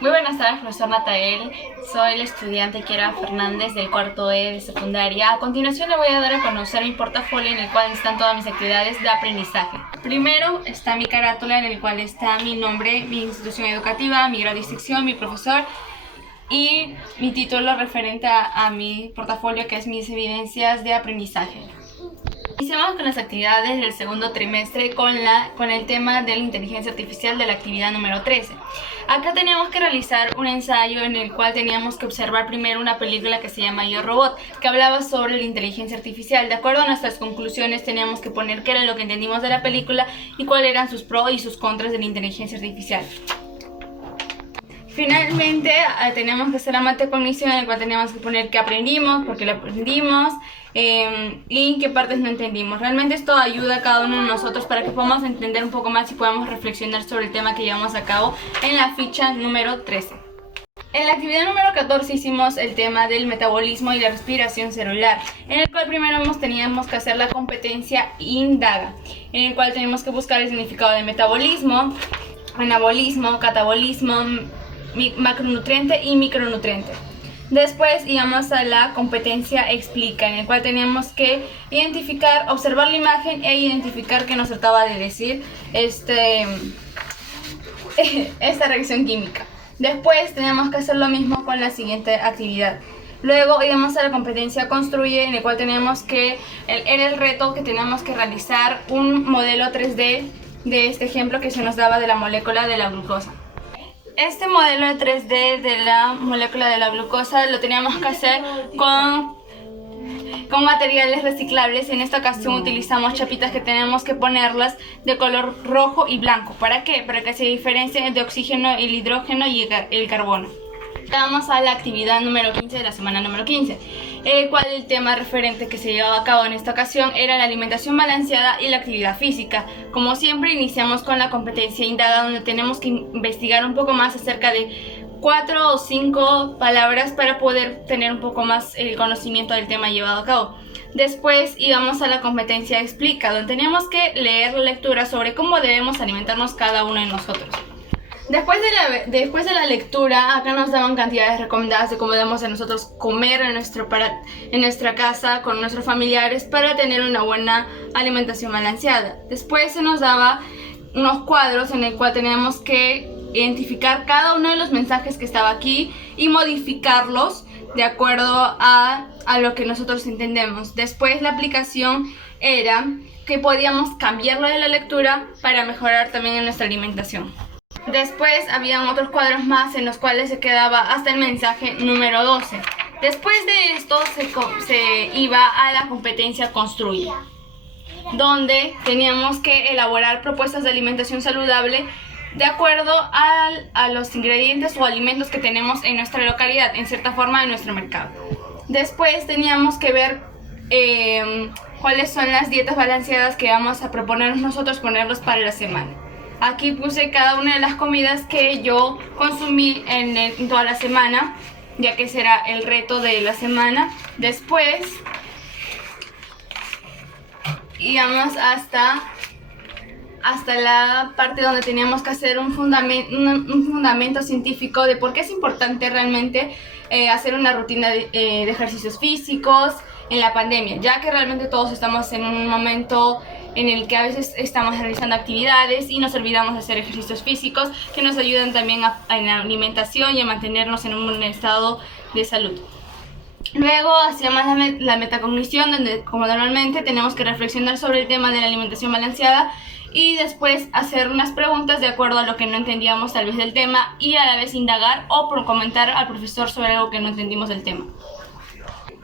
Muy buenas tardes, profesor Natael. Soy la estudiante Kiara Fernández del cuarto E de secundaria. A continuación le voy a dar a conocer mi portafolio en el cual están todas mis actividades de aprendizaje. Primero está mi carátula en el cual está mi nombre, mi institución educativa, mi grado y sección, mi profesor y mi título referente a mi portafolio, que es mis evidencias de aprendizaje. Iniciamos con las actividades del segundo trimestre con el tema de la inteligencia artificial de la actividad número 13. Acá teníamos que realizar un ensayo en el cual teníamos que observar primero una película que se llama Yo Robot, que hablaba sobre la inteligencia artificial. De acuerdo a nuestras conclusiones teníamos que poner qué era lo que entendimos de la película y cuáles eran sus pros y sus contras de la inteligencia artificial. Finalmente teníamos que hacer la metacognición en el cual teníamos que poner qué aprendimos, por qué lo aprendimos y qué partes no entendimos. Realmente esto ayuda a cada uno de nosotros para que podamos entender un poco más y podamos reflexionar sobre el tema que llevamos a cabo en la ficha número 13. En la actividad número 14 hicimos el tema del metabolismo y la respiración celular, en el cual primero teníamos que hacer la competencia indaga, en el cual teníamos que buscar el significado de metabolismo, anabolismo, catabolismo, macronutriente y micronutriente. Después íbamos a la competencia explica, en el cual teníamos que identificar, observar la imagen e identificar qué nos trataba de decir esta reacción química. Después teníamos que hacer lo mismo con la siguiente actividad. Luego íbamos a la competencia construye, en el cual teníamos que, era el reto que teníamos que realizar un modelo 3D de este ejemplo que se nos daba de la molécula de la glucosa. Este modelo de 3D de la molécula de la glucosa lo teníamos que hacer con materiales reciclables. En esta ocasión utilizamos chapitas que tenemos que ponerlas de color rojo y blanco. ¿Para qué? Para que se diferencien de oxígeno, el hidrógeno y el carbono. Vamos a la actividad número 15 de la semana número 15, el cual el tema referente que se llevaba a cabo en esta ocasión era la alimentación balanceada y la actividad física. Como siempre, iniciamos con la competencia indaga, donde tenemos que investigar un poco más acerca de 4 o 5 palabras para poder tener un poco más el conocimiento del tema llevado a cabo. Después íbamos a la competencia explica, donde teníamos que leer la lectura sobre cómo debemos alimentarnos cada uno de nosotros. Después de la lectura, acá nos daban cantidades recomendadas de cómo debemos de nosotros comer en nuestra casa con nuestros familiares para tener una buena alimentación balanceada. Después se nos daba unos cuadros en el cual teníamos que identificar cada uno de los mensajes que estaba aquí y modificarlos de acuerdo a lo que nosotros entendemos. Después la aplicación era que podíamos cambiarlo de la lectura para mejorar también en nuestra alimentación. Después habían otros cuadros más en los cuales se quedaba hasta el mensaje número 12. Después de esto se iba a la competencia construye, donde teníamos que elaborar propuestas de alimentación saludable de acuerdo a los ingredientes o alimentos que tenemos en nuestra localidad, en cierta forma en nuestro mercado. Después teníamos que ver cuáles son las dietas balanceadas que vamos a proponernos nosotros ponerlos para la semana. Aquí puse cada una de las comidas que yo consumí en toda la semana, ya que será el reto de la semana. Después íbamos hasta la parte donde teníamos que hacer un fundamento científico de por qué es importante realmente hacer una rutina de ejercicios físicos en la pandemia, ya que realmente todos estamos en un momento en el que a veces estamos realizando actividades y nos olvidamos de hacer ejercicios físicos que nos ayudan también en la alimentación y a mantenernos en un buen estado de salud. Luego hacíamos la metacognición, donde como normalmente tenemos que reflexionar sobre el tema de la alimentación balanceada y después hacer unas preguntas de acuerdo a lo que no entendíamos tal vez del tema y a la vez indagar o comentar al profesor sobre algo que no entendimos del tema.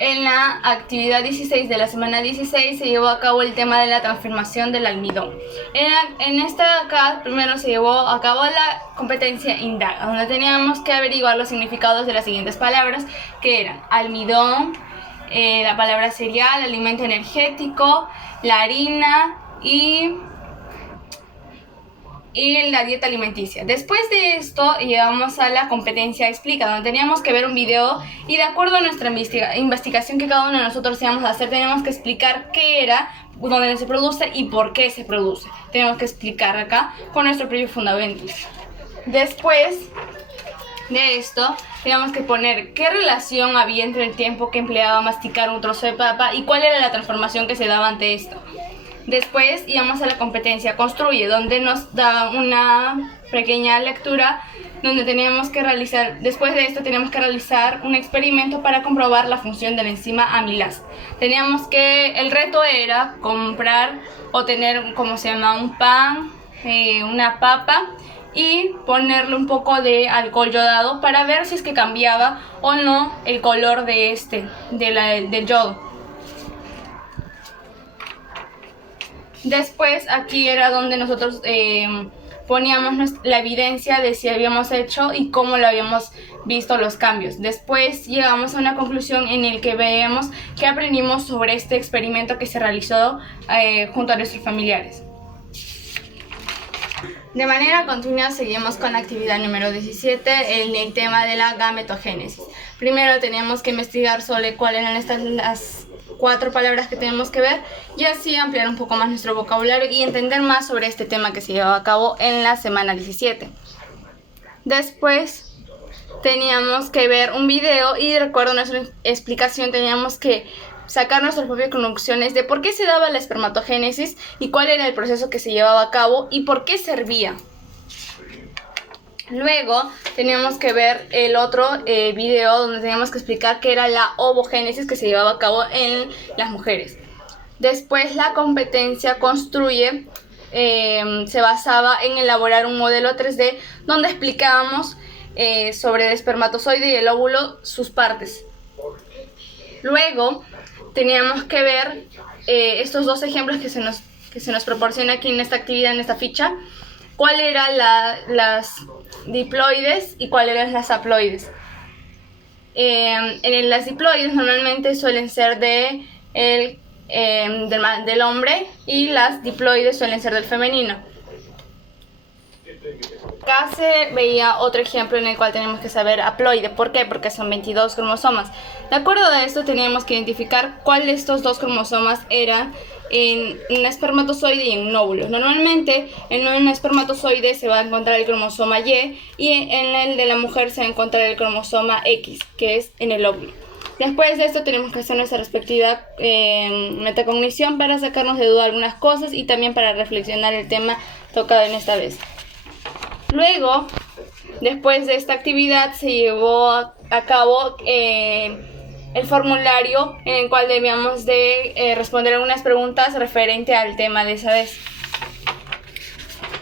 En la actividad 16 de la semana 16 se llevó a cabo el tema de la transformación del almidón. En esta acá primero se llevó a cabo la competencia indaga, donde teníamos que averiguar los significados de las siguientes palabras, que eran almidón, la palabra cereal, alimento energético, la harina y la dieta alimenticia. Después de esto llegamos a la competencia explica, donde teníamos que ver un video y de acuerdo a nuestra investigación que cada uno de nosotros íbamos a hacer, teníamos que explicar qué era, dónde se produce y por qué se produce. Tenemos que explicar acá con nuestro propio fundamento. Después de esto, teníamos que poner qué relación había entre el tiempo que empleaba a masticar un trozo de papa y cuál era la transformación que se daba ante esto. Después íbamos a la competencia Construye, donde nos da una pequeña lectura donde teníamos que realizar, después de esto teníamos que realizar un experimento para comprobar la función de la enzima amilasa. El reto era comprar o tener, como se llama, un pan, una papa, y ponerle un poco de alcohol yodado para ver si es que cambiaba o no el color del yodo. Después aquí era donde nosotros poníamos la evidencia de si habíamos hecho y cómo lo habíamos visto los cambios. Después llegamos a una conclusión en el que veíamos que aprendimos sobre este experimento que se realizó junto a nuestros familiares. De manera continua seguimos con la actividad número 17 en el tema de la gametogénesis. Primero teníamos que investigar sobre cuáles eran las 4 palabras que tenemos que ver y así ampliar un poco más nuestro vocabulario y entender más sobre este tema que se llevaba a cabo en la semana 17. Después teníamos que ver un video y de acuerdo a nuestra explicación teníamos que sacar nuestras propias conclusiones de por qué se daba la espermatogénesis y cuál era el proceso que se llevaba a cabo y por qué servía. Luego teníamos que ver el otro video donde teníamos que explicar qué era la ovogénesis que se llevaba a cabo en las mujeres. Después la competencia Construye se basaba en elaborar un modelo 3D donde explicábamos sobre el espermatozoide y el óvulo, sus partes. Luego teníamos que ver estos 2 ejemplos que se nos proporciona aquí en esta actividad, en esta ficha, cuál eran las diploides y cuáles eran las haploides. Las diploides normalmente suelen ser del hombre y las diploides suelen ser del femenino. Acá se veía otro ejemplo en el cual tenemos que saber haploide. ¿Por qué? Porque son 22 cromosomas. De acuerdo a esto teníamos que identificar cuál de estos 2 cromosomas eran en un espermatozoide y en un óvulo. Normalmente en un espermatozoide se va a encontrar el cromosoma Y y en el de la mujer se va a encontrar el cromosoma X, que es en el óvulo. Después de esto tenemos que hacer nuestra respectiva metacognición para sacarnos de duda algunas cosas y también para reflexionar el tema tocado en esta vez. Luego, después de esta actividad se llevó a cabo el formulario en el cual debíamos de responder algunas preguntas referente al tema de esa vez.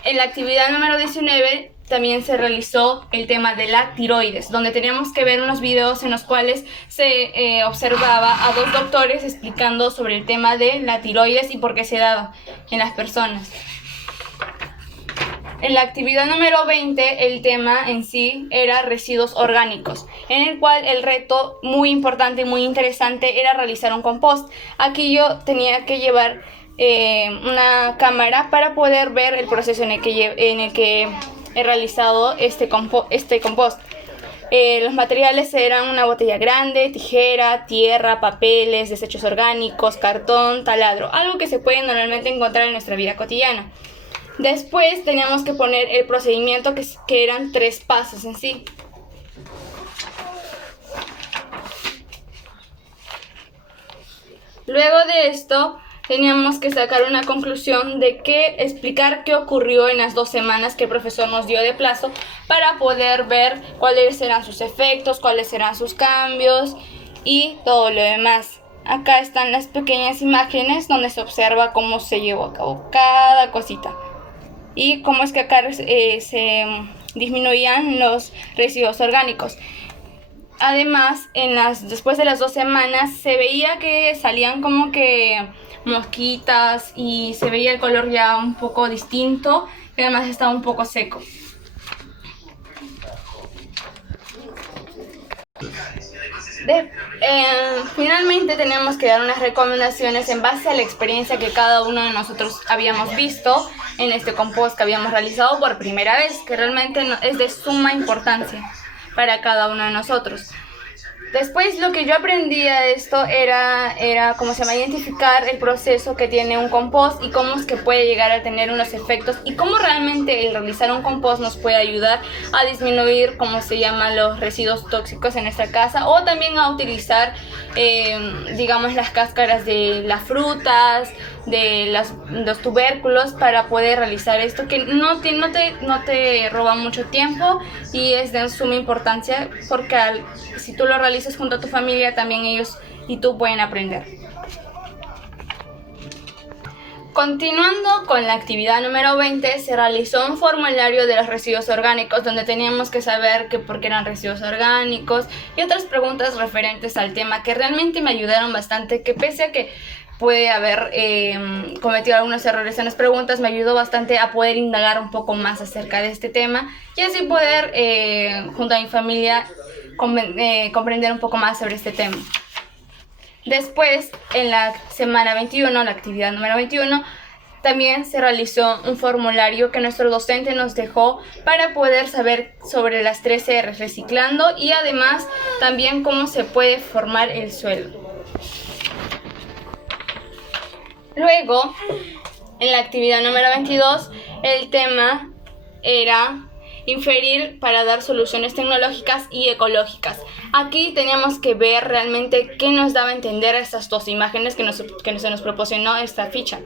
En la actividad número 19 también se realizó el tema de la tiroides, donde teníamos que ver unos videos en los cuales se observaba a 2 doctores explicando sobre el tema de la tiroides y por qué se daba en las personas. En la actividad número 20 el tema en sí era residuos orgánicos, en el cual el reto muy importante y muy interesante era realizar un compost. Aquí yo tenía que llevar una cámara para poder ver el proceso en el que he realizado este compost. Los materiales eran una botella grande, tijera, tierra, papeles, desechos orgánicos, cartón, taladro, algo que se puede normalmente encontrar en nuestra vida cotidiana. Después teníamos que poner el procedimiento que eran 3 pasos en sí. Luego de esto teníamos que sacar una conclusión de explicar qué ocurrió en las 2 semanas que el profesor nos dio de plazo para poder ver cuáles eran sus efectos, cuáles eran sus cambios y todo lo demás. Acá están las pequeñas imágenes donde se observa cómo se llevó a cabo cada cosita y cómo es que acá se disminuían los residuos orgánicos. Además, después de las 2 semanas se veía que salían como que mosquitas y se veía el color ya un poco distinto y además estaba un poco seco. Finalmente tenemos que dar unas recomendaciones en base a la experiencia que cada uno de nosotros habíamos visto en este compost que habíamos realizado por primera vez, que realmente es de suma importancia para cada uno de nosotros. Después lo que yo aprendí de esto era cómo se llama, identificar el proceso que tiene un compost y cómo es que puede llegar a tener unos efectos y cómo realmente el realizar un compost nos puede ayudar a disminuir, cómo se llama, los residuos tóxicos en nuestra casa, o también a utilizar, digamos, las cáscaras de las frutas, de los tubérculos para poder realizar esto, que no te roba mucho tiempo y es de suma importancia porque si tú lo realizas junto a tu familia, también ellos y tú pueden aprender. Continuando con la actividad número 20, se realizó un formulario de los residuos orgánicos donde teníamos que saber que por qué eran residuos orgánicos y otras preguntas referentes al tema que realmente me ayudaron bastante, que pese a que puede haber cometido algunos errores en las preguntas, me ayudó bastante a poder indagar un poco más acerca de este tema y así poder, junto a mi familia, comprender un poco más sobre este tema. Después, en la semana 21, la actividad número 21, también se realizó un formulario que nuestro docente nos dejó para poder saber sobre las 3 R's, reciclando, y además también cómo se puede formar el suelo. Luego, en la actividad número 22, el tema era inferir para dar soluciones tecnológicas y ecológicas. Aquí teníamos que ver realmente qué nos daba a entender estas dos imágenes que se nos proporcionó esta ficha.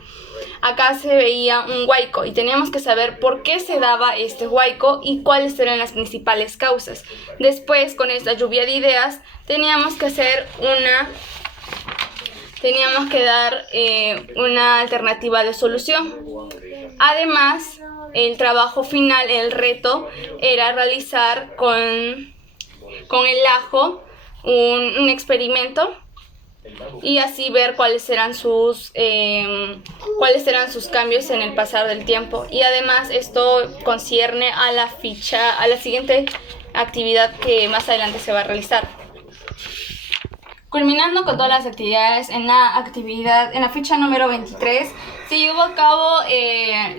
Acá se veía un huaico y teníamos que saber por qué se daba este huaico y cuáles eran las principales causas. Después, con esta lluvia de ideas, teníamos que dar una alternativa de solución. Además, el trabajo final, el reto, era realizar con el ajo un experimento y así ver cuáles eran sus cambios en el pasar del tiempo. Y además esto concierne a la siguiente actividad que más adelante se va a realizar. Culminando con todas las actividades, en la ficha número 23 se llevó a cabo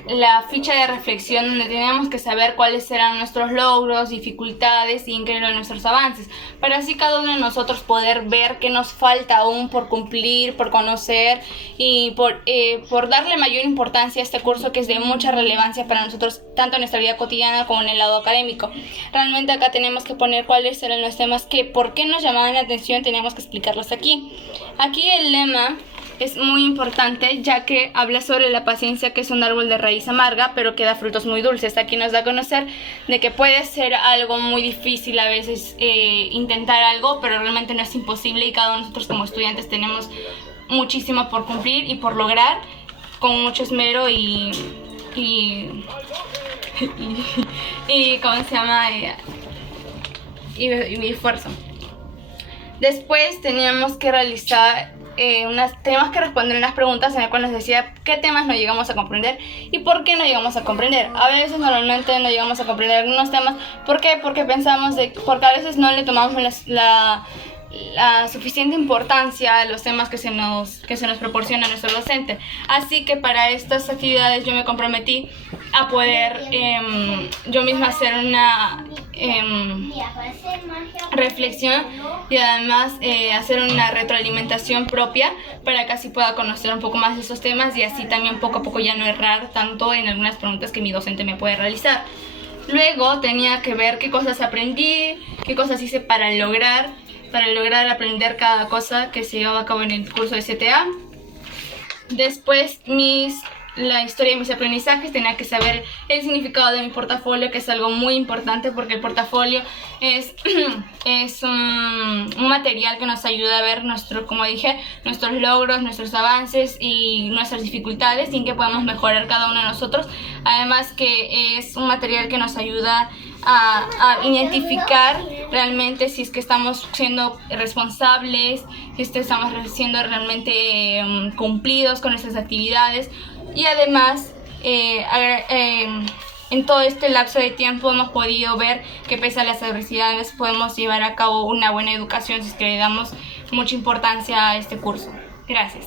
la ficha de reflexión, donde teníamos que saber cuáles eran nuestros logros, dificultades y incluir nuestros avances, para así cada uno de nosotros poder ver qué nos falta aún por cumplir, por conocer y por darle mayor importancia a este curso, que es de mucha relevancia para nosotros, tanto en nuestra vida cotidiana como en el lado académico. Realmente acá tenemos que poner cuáles eran los temas que, por qué nos llamaban la atención, teníamos que explicarlos aquí. Aquí el lema es muy importante, ya que habla sobre la paciencia, que es un árbol de raíz amarga, pero que da frutos muy dulces. Aquí nos da a conocer de que puede ser algo muy difícil a veces intentar algo, pero realmente no es imposible, y cada uno de nosotros como estudiantes tenemos muchísimo por cumplir y por lograr con mucho esmero y ¿cómo se llama? Y esfuerzo. Después teníamos que realizar teníamos que responder unas preguntas en las cuales nos decía qué temas no llegamos a comprender y por qué no llegamos a comprender. A veces normalmente no llegamos a comprender algunos temas. ¿Por qué? Porque porque a veces no le tomamos la suficiente importancia a los temas que se nos proporciona nuestro docente. Así que para estas actividades yo me comprometí a poder yo misma hacer una reflexión y además hacer una retroalimentación propia para que así pueda conocer un poco más de esos temas y así también poco a poco ya no errar tanto en algunas preguntas que mi docente me puede realizar. Luego tenía que ver qué cosas aprendí, qué cosas hice para lograr aprender cada cosa que se llevaba a cabo en el curso de CTA. Después la historia de mis aprendizajes, tenía que saber el significado de mi portafolio, que es algo muy importante porque el portafolio es un material que nos ayuda a ver como dije, nuestros logros, nuestros avances y nuestras dificultades y en qué podemos mejorar cada uno de nosotros. Además que es un material que nos ayuda a identificar realmente si es que estamos siendo responsables, si estamos siendo realmente cumplidos con nuestras actividades. Y además, en todo este lapso de tiempo hemos podido ver que pese a las adversidades podemos llevar a cabo una buena educación si es que le damos mucha importancia a este curso. Gracias.